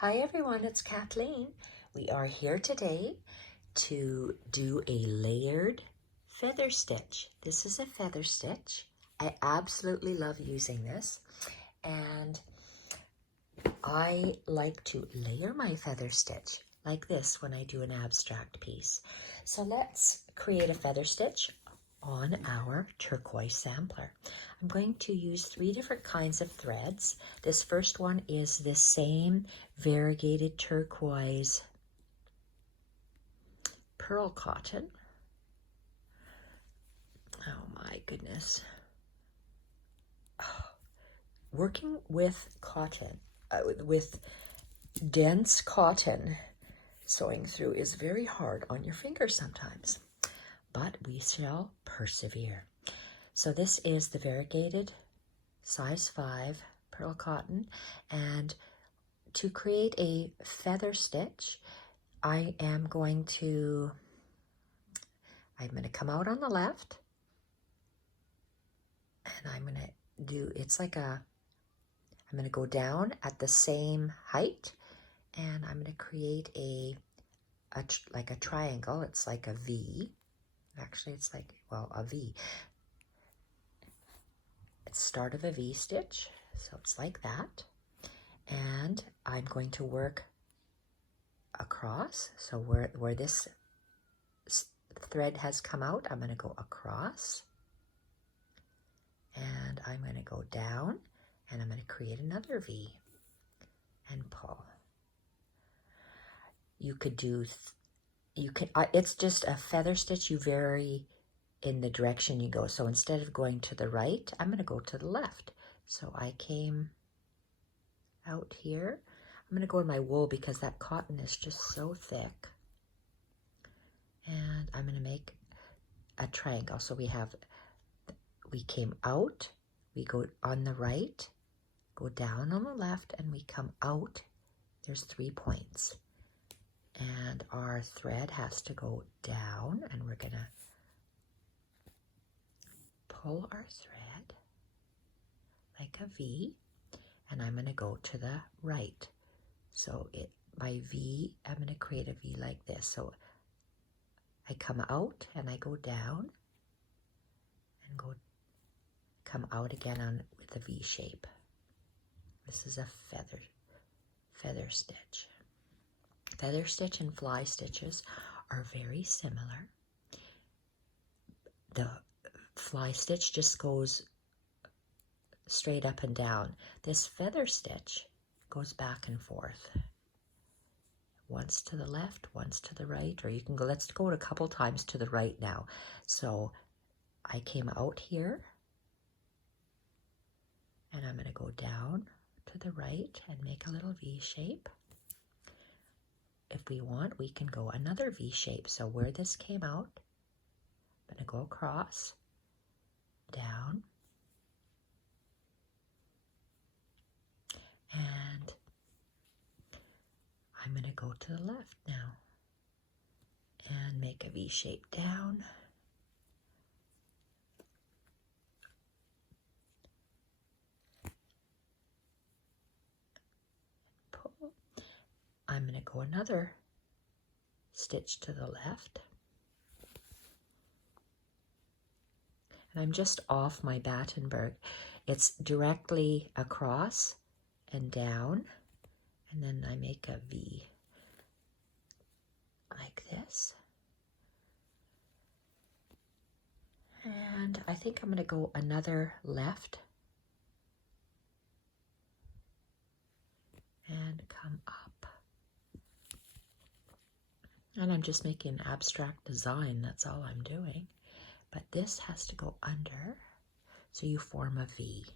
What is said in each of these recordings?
Hi everyone, it's Kathleen. We are here today to do a layered feather stitch. This is a feather stitch. I absolutely love using this, and I like to layer my feather stitch like this when I do an abstract piece. So let's create a feather stitch on our turquoise sampler. I'm going to use 3 different kinds of threads. This first one is the same variegated turquoise pearl cotton. Oh my goodness. Working with cotton, with dense cotton sewing through is very hard on your fingers sometimes, but we shall persevere. So this is the variegated size 5 pearl cotton, and to create a feather stitch, I'm going to come out on the left, and I'm going to do, I'm going to go down at the same height, and I'm going to create like a triangle. It's like a V. Actually, it's like, well, a V. It's start of a V stitch, so it's like that. And I'm going to work across. So where this thread has come out, I'm going to go across, and I'm going to go down, and I'm going to create another V and pull. You could do, it's just a feather stitch. You vary in the direction you go. So instead of going to the right, I'm going to go to the left. So I came out here. I'm going to go in my wool because that cotton is just so thick. And I'm going to make a triangle. So we came out, we go on the right, go down on the left, and we come out. There's 3 points. And our thread has to go down, and we're going to pull our thread like a V, and I'm going to go to the right. So my V, I'm going to create a V like this. So I come out and I go down and come out again with a V shape. This is a feather stitch. Feather stitch and fly stitches are very similar. The fly stitch just goes straight up and down. This feather stitch goes back and forth. Once to the left, once to the right, or you can go, let's go a couple times to the right now. So I came out here, and I'm going to go down to the right and make a little V shape. If we want, we can go another V shape. So where this came out, I'm going to go across, down, and I'm going to go to the left now and make a V shape down. Pull. I'm going to go another stitch to the left. And I'm just off my Battenberg. It's directly across and down, and then I make a V like this. And I think I'm going to go another left and come up. And I'm just making an abstract design, that's all I'm doing. But this has to go under, so you form a V.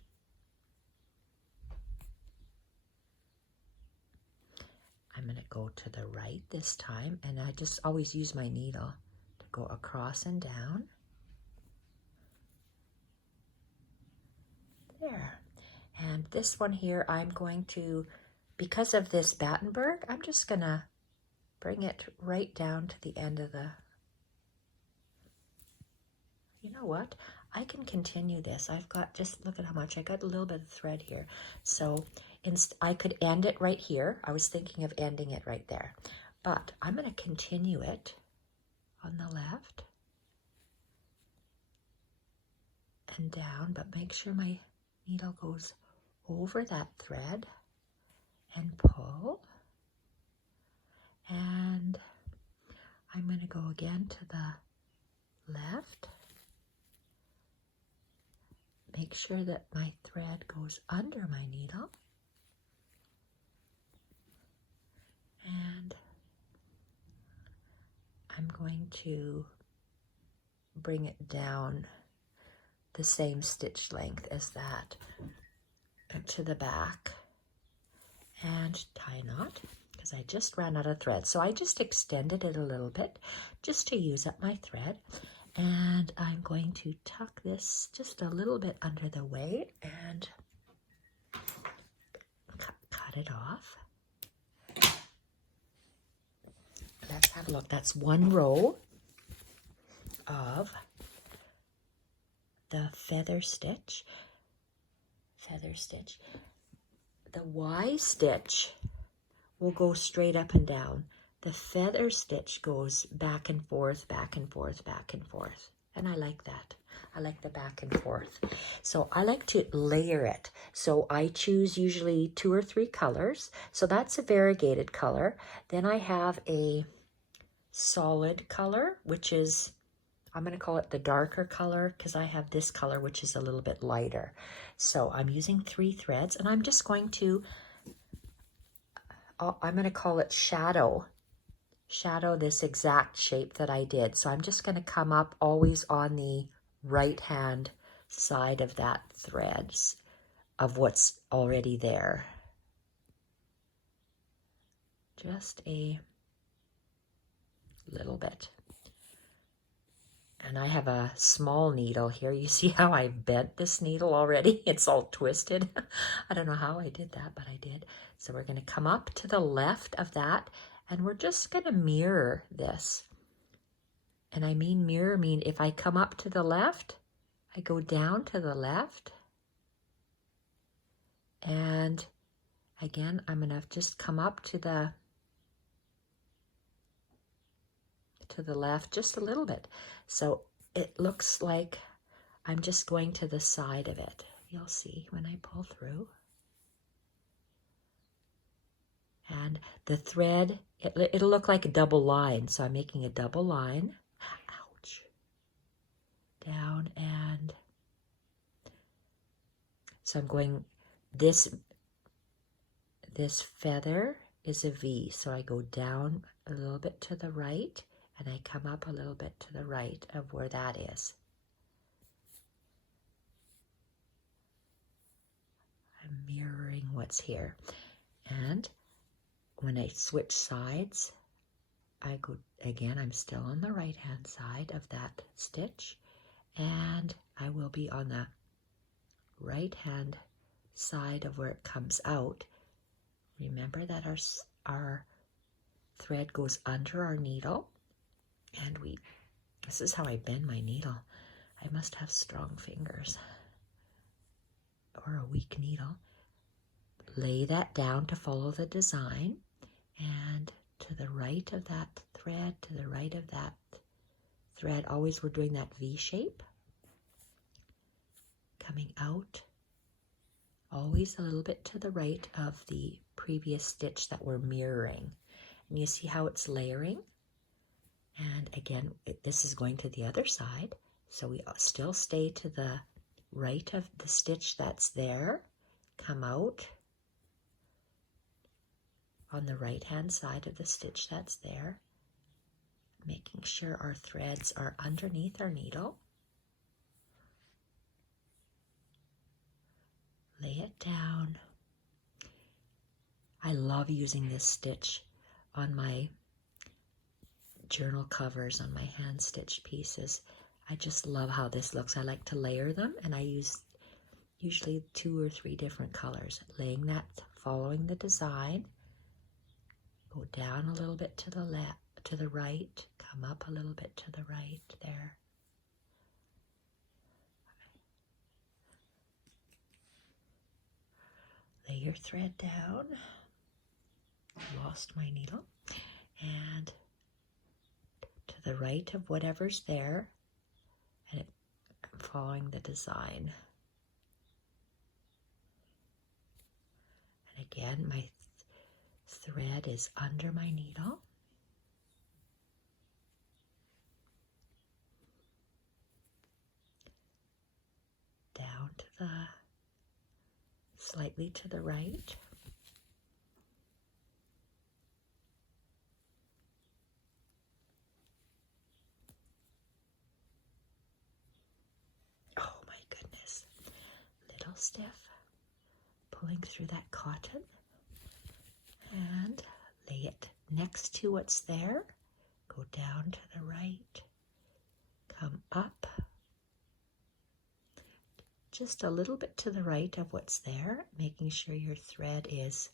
I'm going to go to the right this time, and I just always use my needle to go across and down. There. And this one here, I'm going to, because of this Battenberg, I'm just going to bring it right down to the end of the, you know what? I can continue this. I've got, just look at how much, I got a little bit of thread here. So I could end it right here. I was thinking of ending it right there, but I'm going to continue it on the left and down, but make sure my needle goes over that thread and pull. And I'm going to go again to the left. Make sure that my thread goes under my needle. And I'm going to bring it down the same stitch length as that to the back and tie a knot, because I just ran out of thread. So I just extended it a little bit just to use up my thread. And I'm going to tuck this just a little bit under the way and cut it off. Let's have a look. That's one row of the feather stitch. The Y stitch will go straight up and down. The feather stitch goes back and forth, back and forth, back and forth. And I like that. I like the back and forth. So I like to layer it. So I choose usually 2 or 3 colors. So that's a variegated color. Then I have a solid color, which is, I'm going to call it the darker color, because I have this color, which is a little bit lighter. So I'm using 3 threads, and I'm just going to, I'm going to call it shadow this exact shape that I did. So I'm just going to come up always on the right hand side of that threads of what's already there. Just a little bit. And I have a small needle here. You see how I bent this needle already? It's all twisted. I don't know how I did that, but I did. So we're going to come up to the left of that, and we're just going to mirror this. And I mean mirror, if I come up to the left, I go down to the left. And again, I'm going to just come up to the left just a little bit. So it looks like I'm just going to the side of it. You'll see when I pull through. And the thread, it'll look like a double line. So I'm making a double line. Ouch. Down, and so I'm going, this feather is a V. So I go down a little bit to the right, and I come up a little bit to the right of where that is. I'm mirroring what's here. And when I switch sides, I go, again, I'm still on the right hand side of that stitch, and I will be on the right hand side of where it comes out. Remember that our thread goes under our needle, and this is how I bend my needle. I must have strong fingers or a weak needle. Lay that down to follow the design, and to the right of that thread, to the right of that thread, always we're doing that V shape, coming out, always a little bit to the right of the previous stitch that we're mirroring. And you see how it's layering? And again, this is going to the other side, so we still stay to the right of the stitch that's there, come out on the right hand side of the stitch that's there, making sure our threads are underneath our needle. Lay it down. I love using this stitch on my journal covers, on my hand stitched pieces. I just love how this looks. I like to layer them, and I use usually 2 or 3 different colors. Laying that, following the design, go down a little bit to the left, to the right, come up a little bit to the right there. Lay your thread down. Lost my needle. And to the right of whatever's there, and I'm following the design. And again, my thread is under my needle. Down to the, slightly to the right. Oh my goodness. Little stiff. Pulling through that cotton. And lay it next to what's there. Go down to the right. Come up. Just a little bit to the right of what's there, making sure your thread is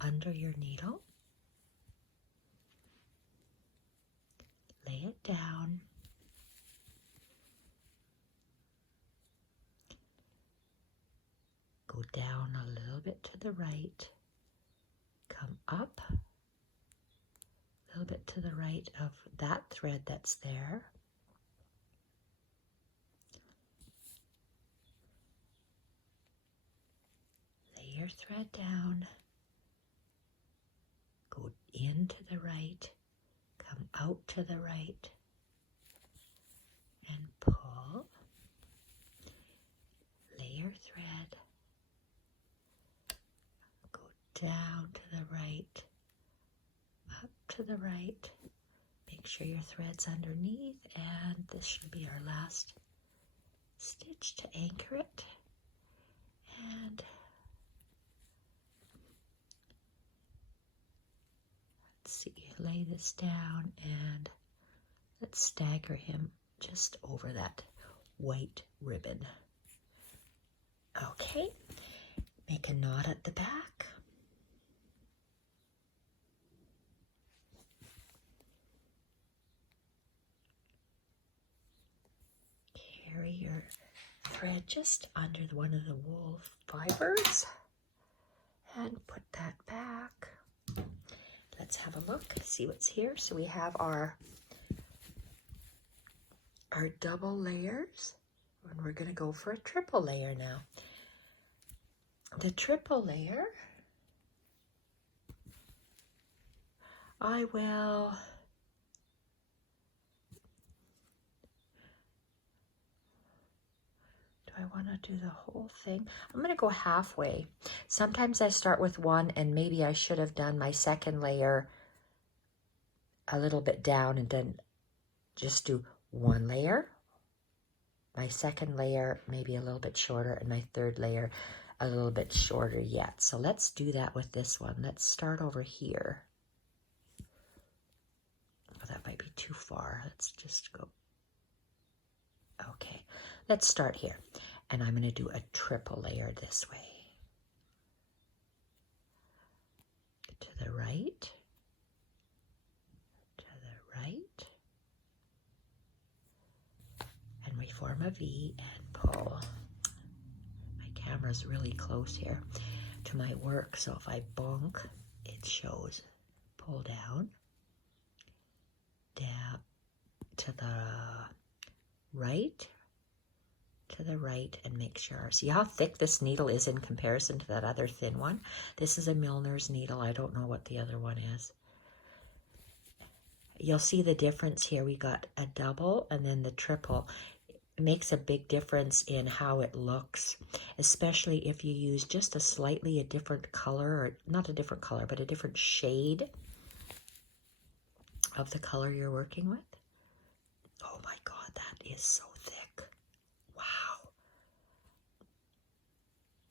under your needle. Lay it down. Go down a little bit to the right. Come up a little bit to the right of that thread that's there. Lay your thread down. Go in to the right. Come out to the right. And pull. Lay your thread. Go down to the right. Up to the right. Make sure your thread's underneath, and this should be our last stitch to anchor it. And let's see, lay this down and let's stagger him just over that white ribbon. Okay, make a knot at the back. Carry your thread just under one of the wool fibers and put that back. Let's have a look, see what's here. So we have our double layers, and we're going to go for a triple layer now. The triple layer, I will I want to do the whole thing? I'm going to go halfway. Sometimes I start with one, and maybe I should have done my second layer a little bit down and then just do one layer. My second layer maybe a little bit shorter, and my third layer a little bit shorter yet. So let's do that with this one. Let's start over here. Oh, that might be too far. Let's just go. Okay, let's start here. And I'm going to do a triple layer this way. To the right. To the right. And we form a V and pull. My camera's really close here to my work, so if I bonk, it shows. Pull down. Down to the right. To the right, and make sure. See how thick this needle is in comparison to that other thin one? This is a milliner's needle. I don't know what the other one is. You'll see the difference here. We got a double and then the triple. It makes a big difference in how it looks, especially if you use just a different color, or not a different color, but a different shade of the color you're working with. Oh my God, that is so thick.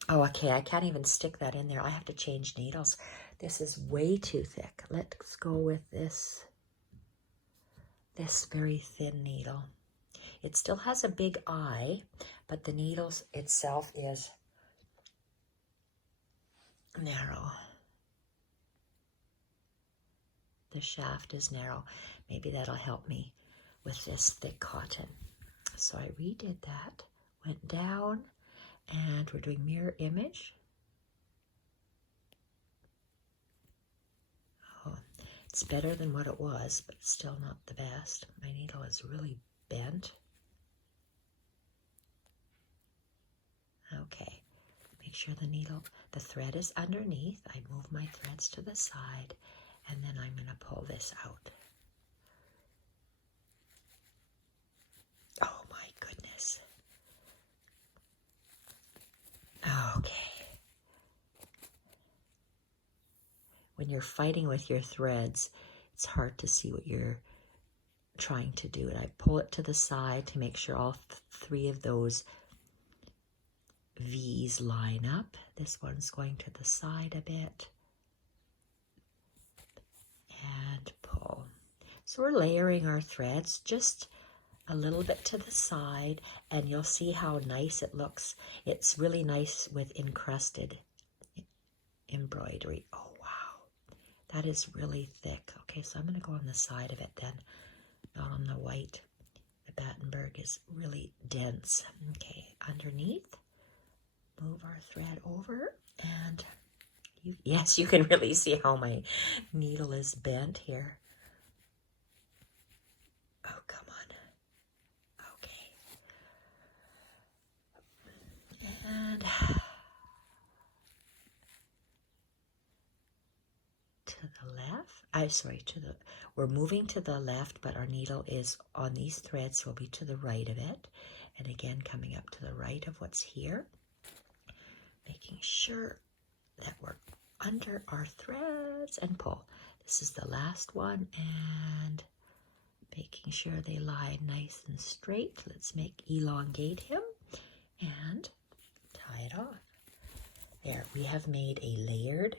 Oh, okay, I can't even stick that in there. I have to change needles. This is way too thick. Let's go with this very thin needle. It still has a big eye, but the needle itself is narrow. The shaft is narrow. Maybe that'll help me with this thick cotton. So I redid that, went down, and we're doing mirror image. It's better than what it was, but still not the best. My needle is really bent. Okay, make sure the thread is underneath. I move my threads to the side, and then I'm going to pull this out. Oh my goodness. Okay. When you're fighting with your threads, it's hard to see what you're trying to do. And I pull it to the side to make sure all three of those V's line up. This one's going to the side a bit. And pull. So we're layering our threads just a little bit to the side, and you'll see how nice it looks. It's really nice with encrusted embroidery. Oh, wow. That is really thick. Okay, so I'm going to go on the side of it then, not on the white. The Battenberg is really dense. Okay, underneath, move our thread over, and yes, you can really see how my needle is bent here. Oh, come on. Okay. And to the left. We're moving to the left, but our needle is on these threads, so we'll be to the right of it. And again, coming up to the right of what's here. Making sure that we're under our threads and pull. This is the last one, and making sure they lie nice and straight. Let's elongate him and tie it off. There, we have made a layered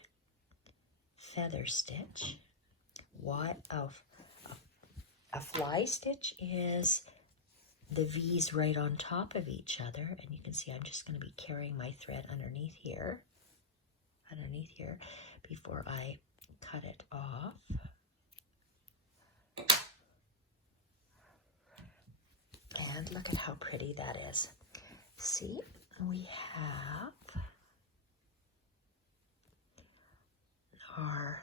feather stitch. What a fly stitch is the V's right on top of each other, and you can see I'm just going to be carrying my thread underneath here before I cut it off. And look at how pretty that is. See, we have our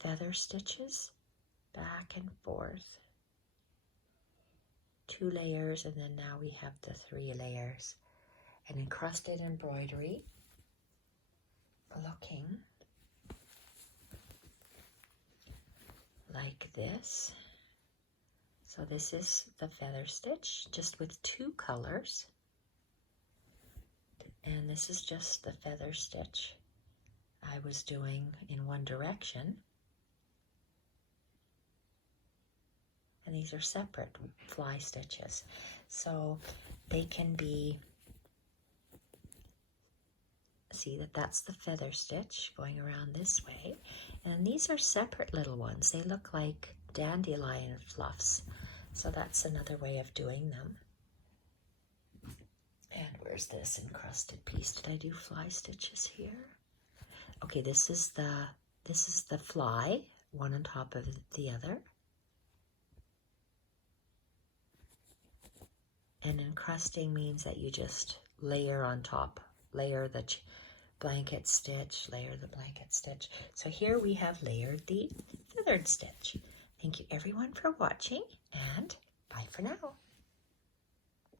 feather stitches back and forth. 2 layers, and then now we have the 3 layers. An encrusted embroidery looking like this. So this is the feather stitch, just with 2 colors. And this is just the feather stitch I was doing in one direction. And these are separate fly stitches. So they can be, see that's the feather stitch going around this way. And these are separate little ones. They look like dandelion fluffs. So that's another way of doing them. And where's this encrusted piece? Did I do fly stitches here? Okay, this is the fly, one on top of the other. And encrusting means that you just layer on top, layer the blanket stitch, layer the blanket stitch. So here we have layered the feathered stitch. Thank you everyone for watching, and bye for now.